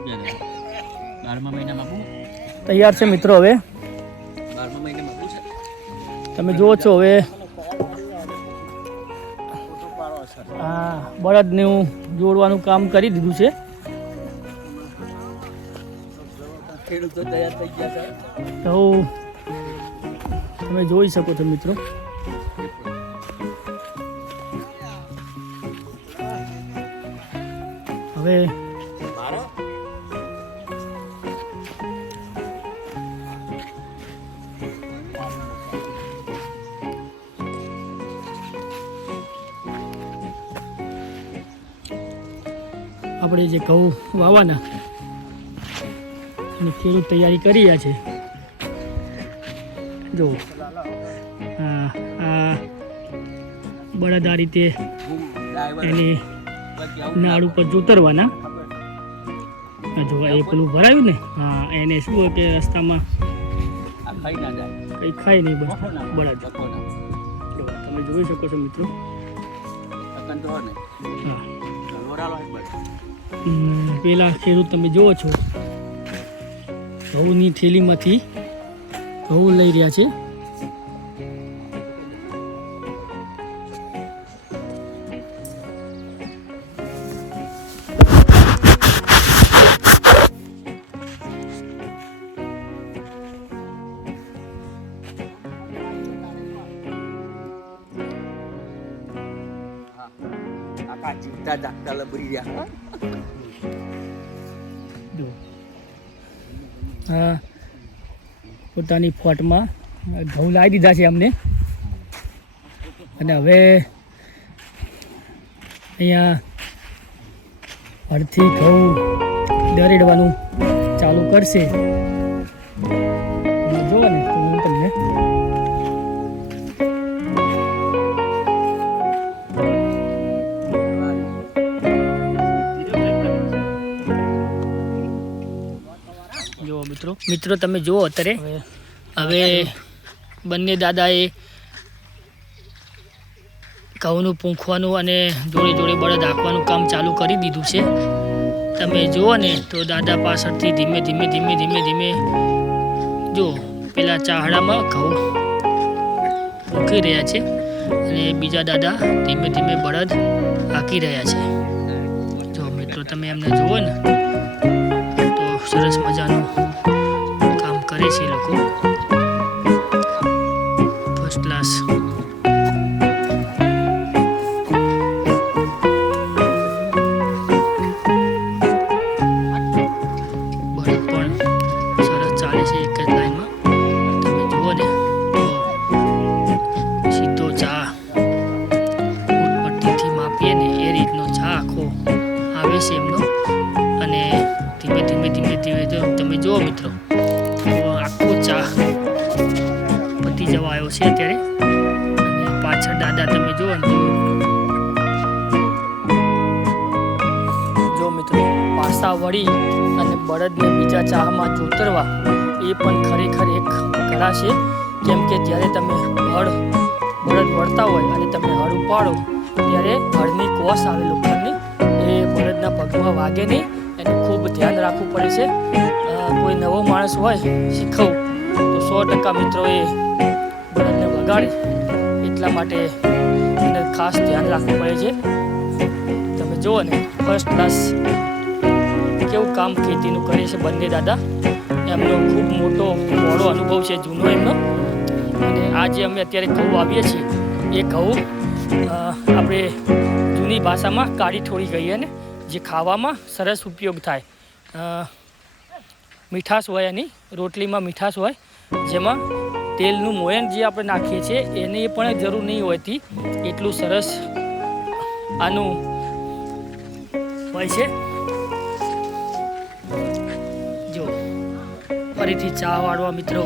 શું કહેવાય બારમા મહિનામાં બહુ? તૈયાર છે મિત્રો હવે. બારમા મહિનામાં બહુ છે? તમે જુઓ છો હવે. હા બળદનું જોડવાનું કામ કરી દીધું છે. ખેડૂતો તૈયાર થઈ ગયા છે. તો તમે જોઈ શકો છો મિત્રો. હવે આપણે જે ઘઉં વાવવાના અને ખેડૂત તૈયારી કરી રહ્યા છે. જો, આ બળદ આ રીતે એની નાળ ઉપર જોતરવાના જો એ પેલું ભરાયું ને, હા, એને શું હોય કે રસ્તામાં કંઈ ખાય નહીં બસ, બળદ. તમે જોઈ શકો છો મિત્રો. હા. પેલા ખેડૂત તમે જુઓ છો. ઘઉંની થેલીમાંથી ઘઉં લઈ રહ્યા છે. હા, આખા જીવતા જાગતા લબરી રહ્યા. હા પોતાની ફોટમાં ઘઉં લાવી દીધા છે અમને. અને હવે અહીંયા હળથી ઘઉં દરેડવાનું ચાલુ કરશે. મિત્રો. મિત્રો તમે જુઓ અત્યારે. હવે બંને દાદાએ ઘઉંનું પૂંખવાનું અને જોડે જોડે બળદ આપવાનું કામ ચાલુ કરી દીધું છે. તમે જુઓ ને તો દાદા પાછળથી ધીમે ધીમે ધીમે ધીમે ધીમે જો પેલા ચાહડામાં ઘઉં પૂંખી રહ્યા છે અને બીજા દાદા ધીમે ધીમે બળદ હાંકી રહ્યા છે. જો મિત્રો તમે એમને જુઓ ને. જવા આવ્યો છે અત્યારે પાછળ દાદા, તમે જુઓ જો મિત્રો, પાસા વળી અને બળદને બીજા ચાહમાં જોતરવા એ પણ ખરેખર એક કળા છે. કેમ કે જ્યારે તમે હળ, બળદ વળતા હોય અને તમે હળ ઉપાડો, ત્યારે હળની કોસ આવે લોખંડની એ બળદના પગમાં વાગે નહીં. એનું ખૂબ ધ્યાન રાખવું પડે છે. કોઈ નવો માણસ હોય, શીખવું, તો સો ટકા મિત્રો એ એટલા માટે એને ખાસ ધ્યાન રાખવું પડે છે. તમે જુઓ ને ફર્સ્ટ ક્લાસ કેવું કામ ખેતીનું કરે છે બંને દાદા. એમનો ખૂબ મોટો મોડો અનુભવ છે જૂનો એમનો. અને આજે અમે અત્યારે ઘઉં આવીએ છીએ. એ ઘઉં આપણે જૂની ભાષામાં કાળી ઠોળી કહીએ ને, જે ખાવામાં સરસ ઉપયોગ થાય. મીઠાશ હોય એની, રોટલીમાં મીઠાશ હોય, જેમાં તેલનું મોયન જે આપણે નાખીએ છીએ, એની પણ જરૂર નહીં હોતી એટલું સરસ આનું હોય છે. જો, ફરીથી ચા વાળવા મિત્રો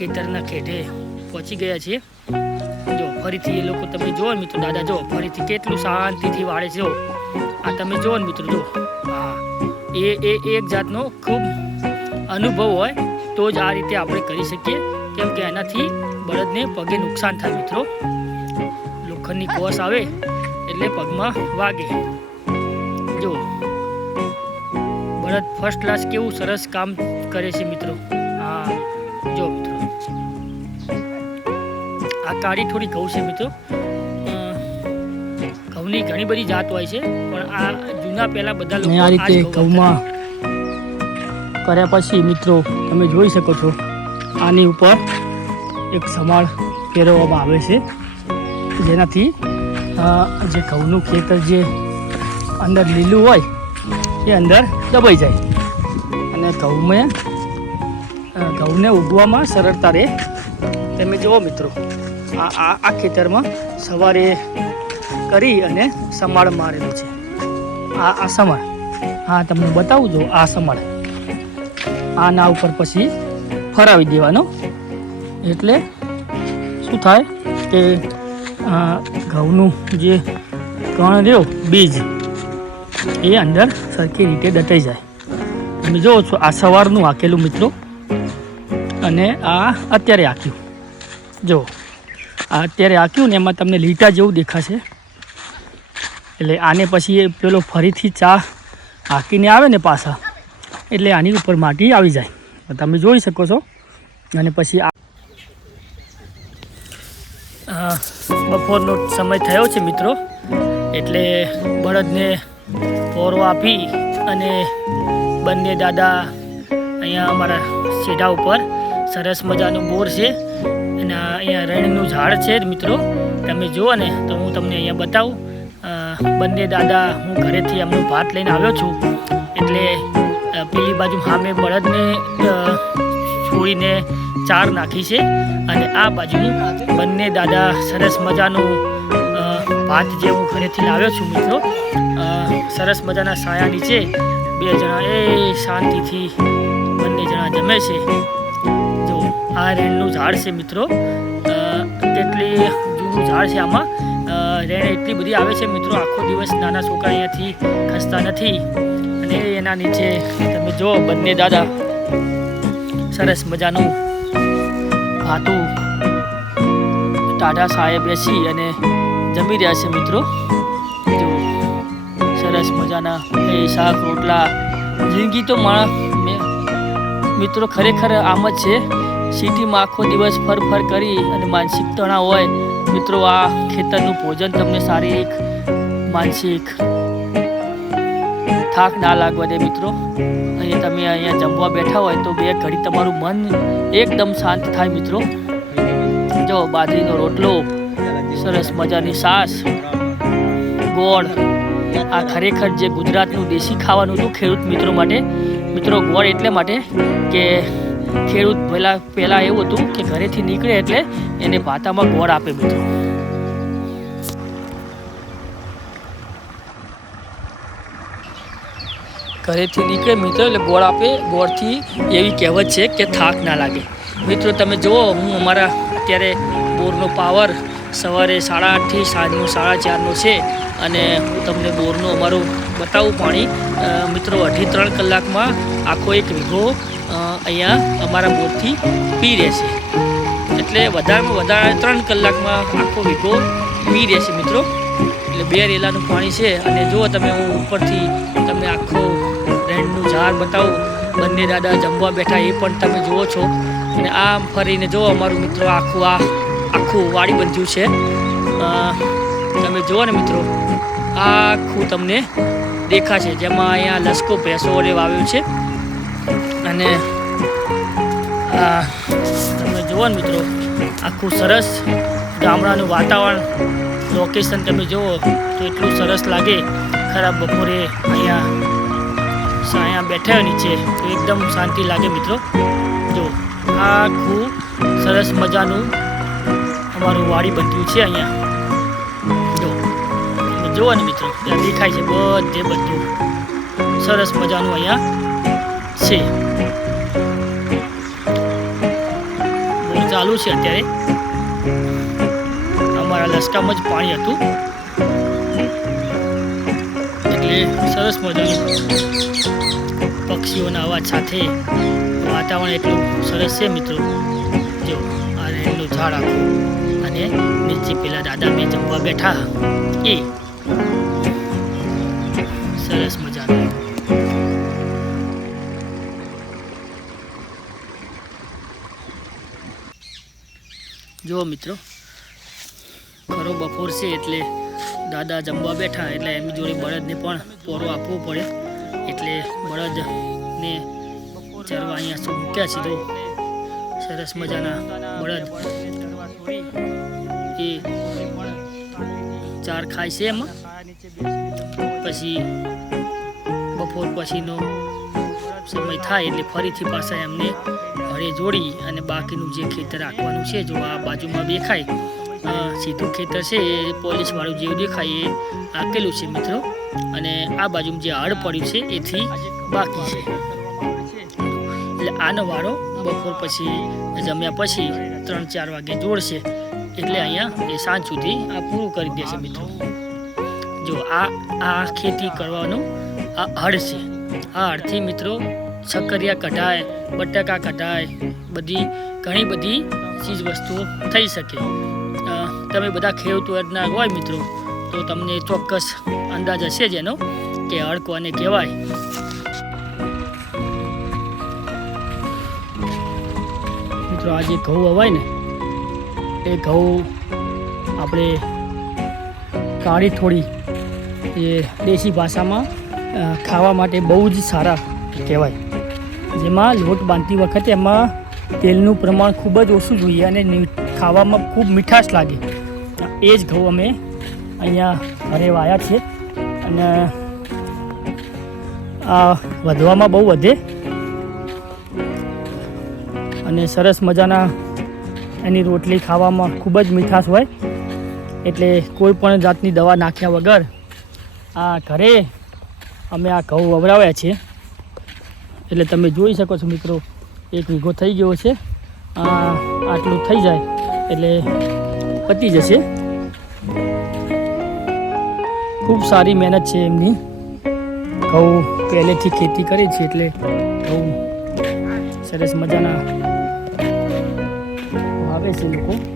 ખેતરના ખેડે પહોંચી ગયા છીએ. જો, ફરીથી એ લોકો તમે જુઓ મિત્રો, દાદા, જો, ફરીથી કેટલું શાંતિથી વાળે છે આ તમે જુઓ મિત્રો, જો. હા, એ એ એક જાતનો ખૂબ અનુભવ હોય, તો જ આ રીતે આપણે કરી શકીએ. કેમ કે એનાથી બળદને પગે નુકસાન થાય મિત્રો. લોખંડની કોસ આવે એટલે પગમાં વાગે. જો બળદ ફર્સ્ટ ક્લાસ કેવું સરસ કામ કરે છે મિત્રો. હા જો મિત્રો. આ કાળી થોડી ઘઉં છે મિત્રો. ઘઉંની ઘણી બધી જાત હોય છે પણ આ જૂના પહેલા બધા લોકો આ રીતે ઘઉંમાં કર્યા પછી મિત્રો તમે જોઈ શકો છો. આની ઉપર એક સમાળ ફેરવવામાં આવે છે. જેનાથી જે ઘઉંનું ખેતર જે અંદર લીલું હોય, એ અંદર દબાઈ જાય. અને ઘઉંમાં ઘઉંને ઉગવામાં સરળતા રહે. તમે જુઓ મિત્રો, આ આ આ ખેતરમાં સવારે કરી અને સમાળ મારેલું છે. આ આ સમાળ. હા, તમને બતાવું જો આ સમાળ. આના ઉપર પછી ફરાવી દેવાનો. એટલે શું થાય કે ઘઉંનું જે કણ રહ્યો, બીજ, એ અંદર સરખી રીતે દટાઈ જાય. તમે જુઓ છો, આ સવારનું આકેલું મિત્રો. અને આ અત્યારે આક્યું જુઓ, આ અત્યારે આક્યું ને એમાં તમને લીટા જેવું દેખાશે. એટલે આને પછી એ પેલો ફરીથી ચા હાંકીને આવે ને પાછા. એટલે આની ઉપર માટી આવી જાય. તમે જોઈ શકો છો. અને પછી આ બપોરનો સમય થયો છે મિત્રો. એટલે બળદને પોરો આપી અને બંને દાદા અહીંયા અમારા સેઢા ઉપર. સરસ મજાનું બોર છે. અને અહીંયા રણનું ઝાડ છે મિત્રો. તમે જુઓ ને તો હું તમને અહીંયા બતાવું. બંને દાદા હું ઘરેથી એમનું ભાત લઈને આવ્યો છું. એટલે પેલી બાજુ સામે બળદને છોડીને ચાર નાખી છે અને આ બાજુ બંને દાદા સરસ મજાનું ભાત જે હું ઘરેથી લાવ્યો છું મિત્રો. સરસ મજાના સાયા નીચે બે જણા, એ શાંતિથી બંને જણા જમે છે. જો, આ રેણનું ઝાડ છે મિત્રો. કેટલી જૂનું ઝાડ છે આમાં. રેણ એટલી બધી આવે છે મિત્રો, આખો દિવસ નાના છોકરા અહીંયાથી ખસતા નથી. અને એના નીચે. તમે જો બંને દાદા સરસ મજાનું ભાતું ટાઢા સાહેબ બેસી અને જમી રહ્યા છે મિત્રો. જો, સરસ મજાના એ શાક, રોટલા, જિંદગી તો માણસ મેં, મિત્રો ખરેખર આમ જ છે. સિટીમાં આખો દિવસ ફર ફર કરી અને માનસિક તણાવ હોય. મિત્રો, આ ખેતરનું ભોજન તમને શારીરિક માનસિક થાક ના લાગવા દે મિત્રો. અહીંયા તમે અહીંયા જમવા બેઠા હોય તો બે ઘડી તમારું મન એકદમ શાંત થાય મિત્રો. જો બાજરીનો રોટલો, સરસ મજાની સાસ, ગોળ. આ ખરેખર જે ગુજરાતનું દેશી ખાવાનું હતું ખેડૂત મિત્રો માટે, મિત્રો ગોળ એટલે માટે કે ખેડૂત પહેલાં પહેલાં એવું હતું કે ઘરેથી નીકળે એટલે એને ભાતામાં ગોળ આપે મિત્રો. ઘરેથી નીકળે. મિત્રો, એટલે ગોળ આપે. ગોળથી એવી કહેવત છે કે થાક ના લાગે. મિત્રો, તમે જુઓ, હું અમારા અત્યારે બોરનો પાવર સવારે સાડા આઠથી સાંજનું સાડા ચારનો છે અને હું તમને બોરનું અમારું બતાવું પાણી. મિત્રો, અઢી ત્રણ કલાકમાં આખો એક વીઘો અહીંયા અમારા બોરથી પી રહેશે. એટલે વધારેમાં વધારે ત્રણ કલાકમાં આખો વીઘો પી રહેશે, મિત્રો. એટલે બે રેલાનું પાણી છે. અને જુઓ તમે, હું ઉપરથી તમને આખો રેન્ડનું ઝાડ બતાવું. બંને દાદા જમવા બેઠા એ પણ તમે જુઓ છો. અને આમ ફરીને જુઓ અમારું મિત્રો, આખું આ આખું વાડી બંધ્યું છે. તમે જુઓ ને મિત્રો, આખું તમને દેખાશે. જેમાં અહીંયા લસકો, ભેંસો વાવ્યું છે. અને તમે જુઓ ને મિત્રો, આખું સરસ ગામડાનું વાતાવરણ. લોકેશન તમે જુઓ તો એટલું સરસ લાગે. ખરાબ બપોરે અહીંયા અહીંયા બેઠા નીચે તો એકદમ શાંતિ લાગે મિત્રો. જો આખું સરસ મજાનું અમારું વાડી બન્યું છે અહીંયા. જો, તમે જુઓ ને મિત્રો, ત્યાં દેખાય છે બધે બધું. સરસ મજાનું અહીંયા છે. ચાલુ છે અત્યારે. અમારા લસકામાં જ પાણી હતું. એટલે સરસ મજાની પક્ષીઓના અવાજ સાથે વાતાવરણ એટલું સરસ છે મિત્રો. જો અને એમનું ઝાડ આખું અને નીચે પેલા દાદા બે જમવા બેઠા. એ સરસ મજા જુઓ મિત્રો, ખરો બપોર છે એટલે દાદા જમવા બેઠા એટલે એમની જોડે બળદને પણ પોરો આપવો પડે. એટલે બળદને ચરવા અહીંયા શું મૂક્યા છે તો સરસ મજાના બળદ એ ચાર ખાય છે એમાં. પછી બપોર પછીનો સમય થાય એટલે ફરીથી પાછા એમને ઘરે જોડી અને બાકીનું જે ખેતર રાખવાનું છે જો આ બાજુમાં દેખાય સીધું ખેતર છે એ પોલીસવાળું જેવું દેખાય એ આપેલું છે મિત્રો. અને આ બાજુમાં જે હળ પડ્યું છે એથી બાકી છે. એટલે આનો વારો બપોર પછી જમ્યા પછી ત્રણ ચાર વાગે જોડશે. એટલે અહીંયા એ સાંજ સુધી આ પૂરું કરી દેશે મિત્રો. જો આ આ ખેતી કરવાનું આ હળ છે. આ હળથી મિત્રો છકરિયા કઢાય, બટાકા કઢાય, બધી ઘણી બધી ચીજ વસ્તુઓ થઈ શકે. તમે બધા ખેડૂતોના હોય મિત્રો, તો તમને ચોક્કસ અંદાજ હશે જ એનો કે હળ કોને કહેવાય મિત્રો, આ જે ઘઉં અવાય ને, એ ઘઉં આપણે કાળી થોડી, એ દેશી ભાષામાં ખાવા માટે બહુ જ સારા કહેવાય. જેમાં લોટ બાંધતી વખતે એમાં તેલનું પ્રમાણ ખૂબ જ ઓછું જોઈએ અને ખાવામાં ખૂબ મીઠાશ લાગે. એ જ ઘઉં અમે અહીંયા ઘરે વાયા છે અને આ વધવામાં બહુ વધે. અને સરસ મજાના એની રોટલી ખાવામાં ખૂબ જ મીઠાશ હોય. એટલે કોઈ પણ જાતની દવા નાખ્યા વગર આ ઘરે અમે આ ઘઉં વવરાવ્યા છે એટલે તમે જોઈ શકો છો મિત્રો, એક વીઘો થઈ ગયો છે. આટલું થઈ જાય એટલે પતી જશે. ખૂબ સારી મહેનત છે એમની. ઘઉં પહેલેથી ખેતી કરી છે એટલે ઘઉં સરસ મજાના આવે છે લોકો.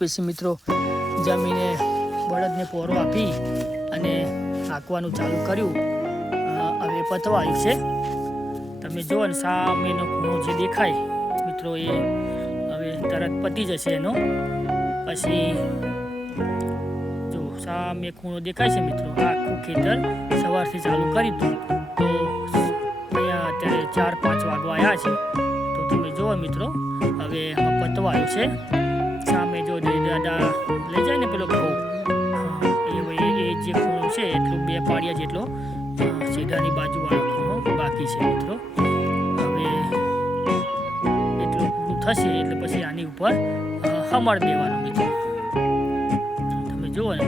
પછી મિત્રો. જમીને બળદને પોરો આપી અને હાંકવાનું ચાલુ કર્યું. હવે પતવા આવ્યું છે. તમે જુઓ ને, સામેનો ખૂણો જે દેખાય, મિત્રો, એ હવે તરત પતી જશે એનો. પછી જો, સામે ખૂણો દેખાય છે મિત્રો આખું ખેતર સવારથી ચાલુ કરી દીધું તો અહીંયા અત્યારે ચાર પાંચ વાગવા આવ્યા છે. તો તમે જુઓ મિત્રો, હવે આમાં પતવા આવ્યું છે. જો લઈ જાય ને પેલો ઘઉં એ એ જે ખૂણો છે, એટલું બે પાડિયા જેટલો. સીધાની બાજુવાળો ખૂણો બાકી છે મિત્રો. હવે એટલું થશે એટલે પછી આની ઉપર હમળ દેવાનો મિત્રો. તમે જુઓ ને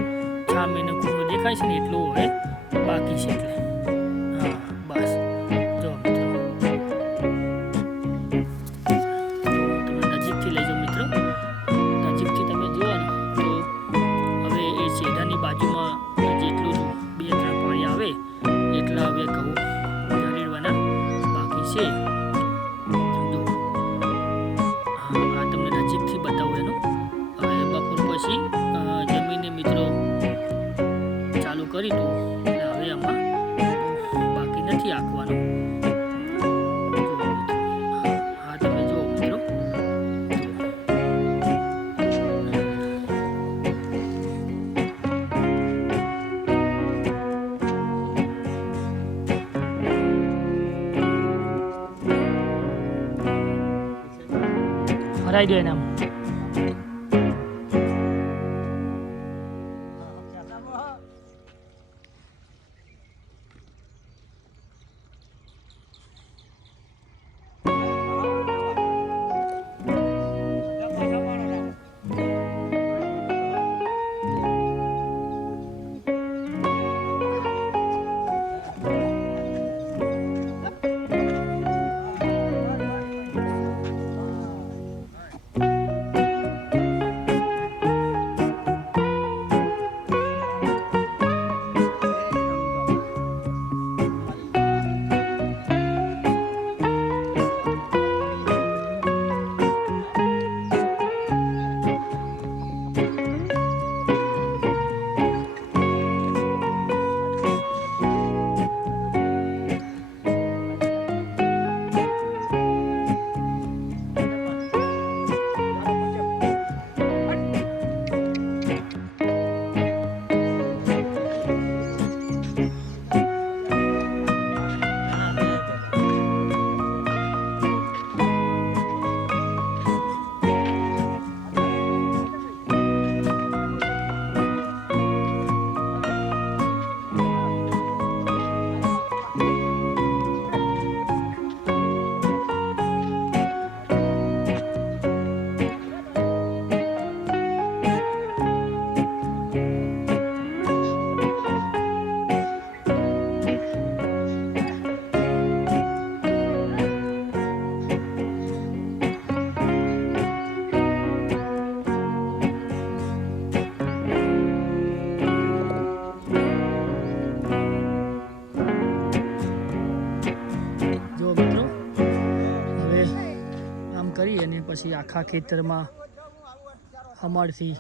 સામેનો ખૂણો દેખાય છે ને એટલું હવે બાકી છે એટલે. đây điều nào કરી અને પછી આખા ખેતરમાં હમારથી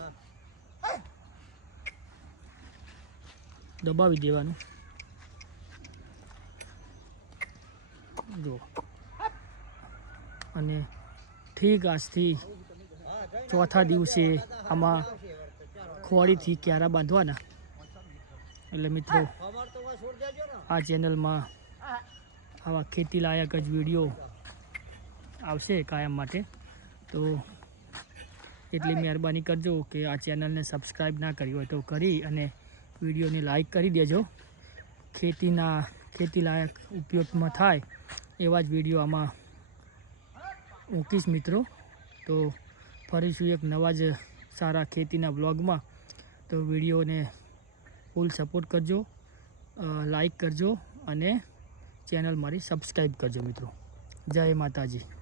દબાવી દેવાનું. જો અને ઠીક આજથી ચોથા દિવસે આમાં ખોડીથી ક્યારા બાંધવાના. એટલે મિત્રો, આ ચેનલમાં આવા ખેતી લાયક જ વીડિયો આવશે કાયમ માટે. તો એટલી મહેરબાની કરજો કે આ ચેનલને સબસ્ક્રાઈબ ના કરી હોય તો કરી અને વિડીયોને લાઈક કરી દેજો. ખેતીના ખેતી લાયક ઉપયોગમાં થાય એવા જ વીડિયો આમાં મૂકીશ મિત્રો. તો ફરીશું એક નવા જ સારા ખેતીના બ્લોગમાં તો વિડીયોને ફૂલ સપોર્ટ કરજો લાઈક કરજો અને ચેનલ મારી સબસ્ક્રાઈબ કરજો મિત્રો. જય માતાજી.